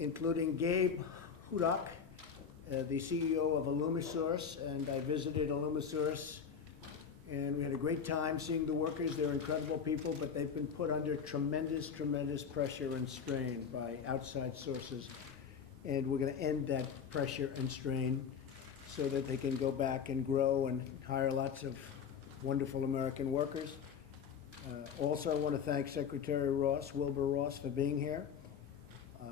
including Gabe Hudak, the CEO of Alumisource, and I visited Alumisource, and we had a great time seeing the workers. They're incredible people, but they've been put under tremendous, tremendous pressure and strain by outside sources, and we're going to end that pressure and strain so that they can go back and grow and hire lots of wonderful American workers. Also, I want to thank Secretary Ross, Wilbur Ross, for being here.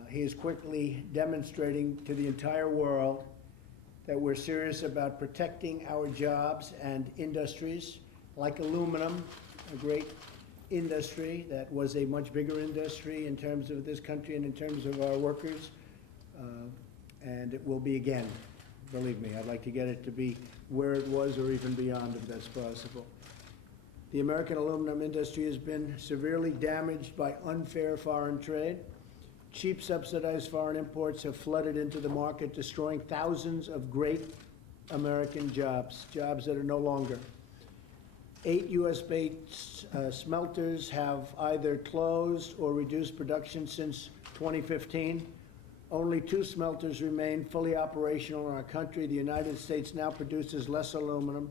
He is quickly demonstrating to the entire world that we're serious about protecting our jobs and industries, like aluminum, a great industry that was a much bigger industry in terms of this country and in terms of our workers, and it will be again. Believe me, I'd like to get it to be where it was or even beyond if that's possible. The American aluminum industry has been severely damaged by unfair foreign trade. Cheap subsidized foreign imports have flooded into the market, destroying thousands of great American jobs, jobs that are no longer. 8 US-based smelters have either closed or reduced production since 2015. Only 2 smelters remain fully operational in our country. The United States now produces less aluminum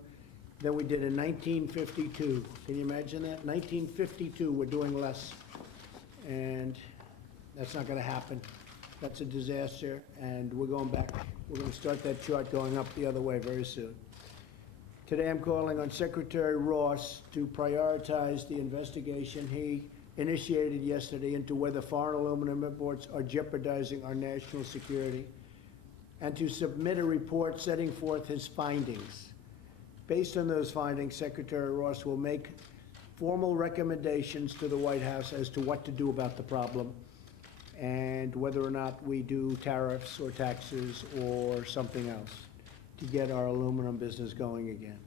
than we did in 1952. Can you imagine that? 1952, we're doing less. And that's not going to happen. That's a disaster, and we're going back. We're going to start that chart going up the other way very soon. Today I'm calling on Secretary Ross to prioritize the investigation he initiated yesterday into whether foreign aluminum imports are jeopardizing our national security, and to submit a report setting forth his findings. Based on those findings, Secretary Ross will make formal recommendations to the White House as to what to do about the problem and whether or not we do tariffs or taxes or something else to get our aluminum business going again.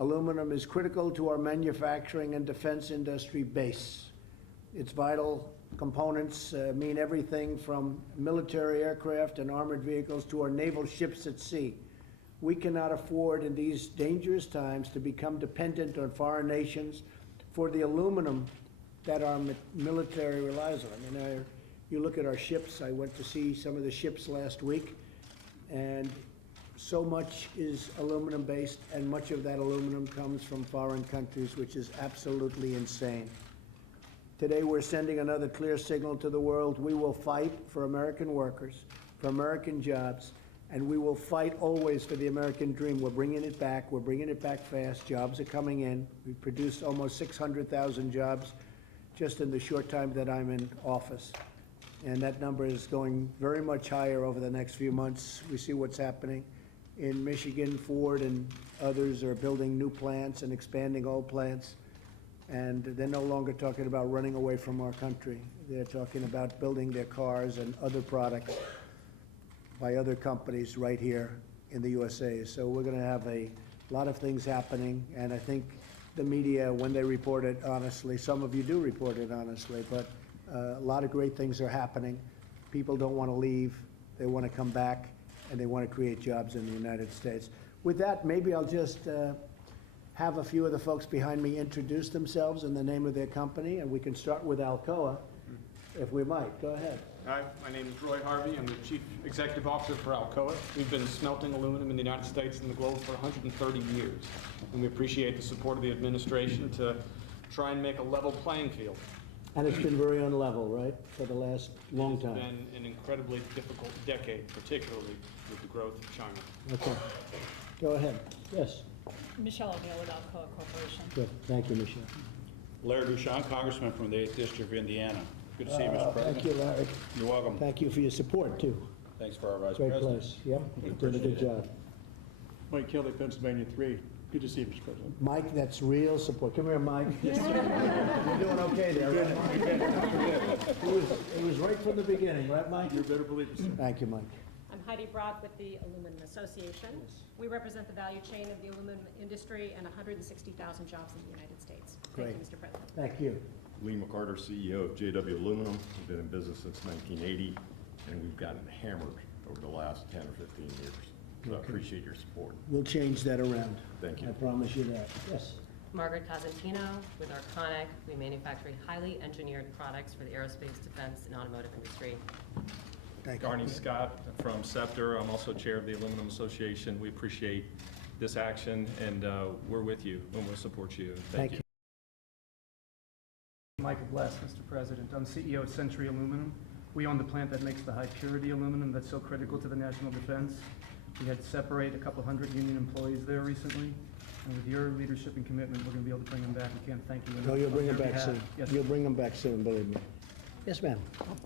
Aluminum is critical to our manufacturing and defense industry base. Its vital components mean everything from military aircraft and armored vehicles to our naval ships at sea. We cannot afford in these dangerous times to become dependent on foreign nations for the aluminum that our military relies on. I mean, you look at our ships. I went to see some of the ships last week, and so much is aluminum based, and much of that aluminum comes from foreign countries, which is absolutely insane. Today we're sending another clear signal to the world. We will fight for American workers, for American jobs, and we will fight always for the American dream. We're bringing it back. We're bringing it back fast. Jobs are coming in. We've produced almost 600,000 jobs just in the short time that I'm in office. And that number is going very much higher over the next few months. We see what's happening in Michigan. Ford and others are building new plants and expanding old plants. And they're no longer talking about running away from our country. They're talking about building their cars and other products by other companies right here in the USA. So we're going to have a lot of things happening, and I think the media, when they report it honestly, some of you do report it honestly, but a lot of great things are happening. People don't want to leave. They want to come back, and they want to create jobs in the United States. With that, maybe I'll just have a few of the folks behind me introduce themselves and the name of their company, and we can start with Alcoa, if we might. Go ahead. Hi, my name is Roy Harvey. I'm the Chief Executive Officer for Alcoa. We've been smelting aluminum in the United States and the globe for 130 years, and we appreciate the support of the administration to try and make a level playing field. And it's been very unlevel, right, for the last long time? It's been an incredibly difficult decade, particularly with the growth of China. Okay. Go ahead. Yes. Michelle O'Neill with Alcoa Corporation. Good. Thank you, Michelle. Larry Duchamp, Congressman from the 8th District of Indiana. Good to see you, Mr. President. Thank you, Larry. You're welcome. Thank you for your support, too. Thanks for our Vice Great President. place. Yep, you're doing a good job. Mike Kelly, Pennsylvania 3. Good to see you, Mr. President. Mike, that's real support. Come here, Mike. You're doing okay there, right? It was right from the beginning, right, Mike? You better believe it, sir. Thank you, Mike. I'm Heidi Brock with the Aluminum Association. Yes. We represent the value chain of the aluminum industry and 160,000 jobs in the United States. Thank you, Great. Mr. President. Thank you. Lee McCarter, CEO of JW Aluminum. We've been in business since 1980, and we've gotten hammered over the last 10 or 15 years. So I appreciate your support. We'll change that around. Thank you. I promise you that. Yes. Margaret Cosentino with Arconic. We manufacture highly engineered products for the aerospace, defense, and automotive industry. Thank you. Garney Scott from Scepter. I'm also Chair of the Aluminum Association. We appreciate this action, and we're with you, and we'll support you. Thank you. Michael Bless, Mr. President. I'm CEO of Century Aluminum. We own the plant that makes the high-purity aluminum that's so critical to the national defense. We had to separate a couple hundred union employees there recently, and with your leadership and commitment, we're going to be able to bring them back. We can't thank you enough. No, you'll bring on them your back behalf. soon. Yes, You'll bring them back soon, believe me. Yes, ma'am.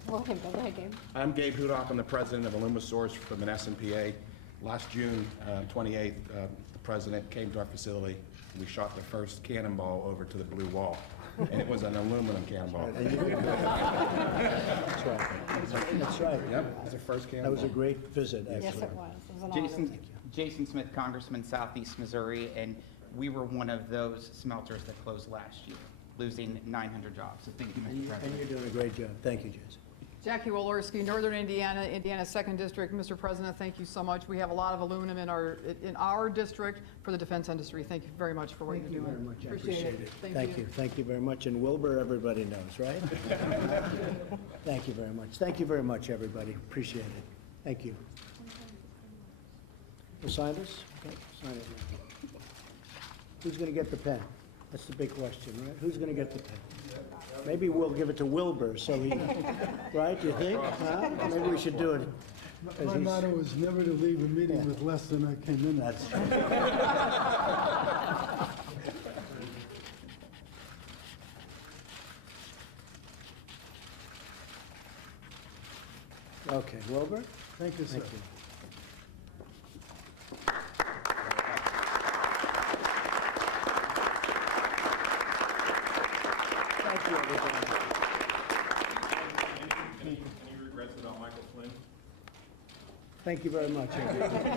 Welcome, go ahead, Gabe. I'm Gabe Hudock. I'm the president of Alumisource for Menneson, PA. Last June 28th, the president came to our facility. We shot the first cannonball over to the blue wall, and it was an aluminum cannonball. That's right. That's right. Yep, it was the first cannonball. That was a great visit, actually. Yes, it was. It was an honor. Jason Smith, Congressman, Southeast Missouri, and we were one of those smelters that closed last year, losing 900 jobs. So thank you, Mr. And President. you're doing a great job. Thank you, Jason. Jackie Walorski, Northern Indiana, Indiana 2nd District. Mr. President, thank you so much. We have a lot of aluminum in our district for the defense industry. Thank you very much for what you're doing. Thank you very much. I Appreciate it. Thank you. Thank you very much. And Wilbur, everybody knows, right? Thank you very much. Thank you very much, everybody. Appreciate it. Thank you. We'll sign this? Okay, sign it now. Who's going to get the pen? That's the big question, right? Who's going to get the pen? Maybe we'll give it to Wilbur, so he, right, you think? Huh? Maybe we should do it. 'cause My he's- motto is never to leave a meeting with less than I came in. That's true. Okay, Wilbur? Thank you, sir. Thank you. Thank you, everybody. Any regrets about Michael Flynn? Thank you very much, everybody.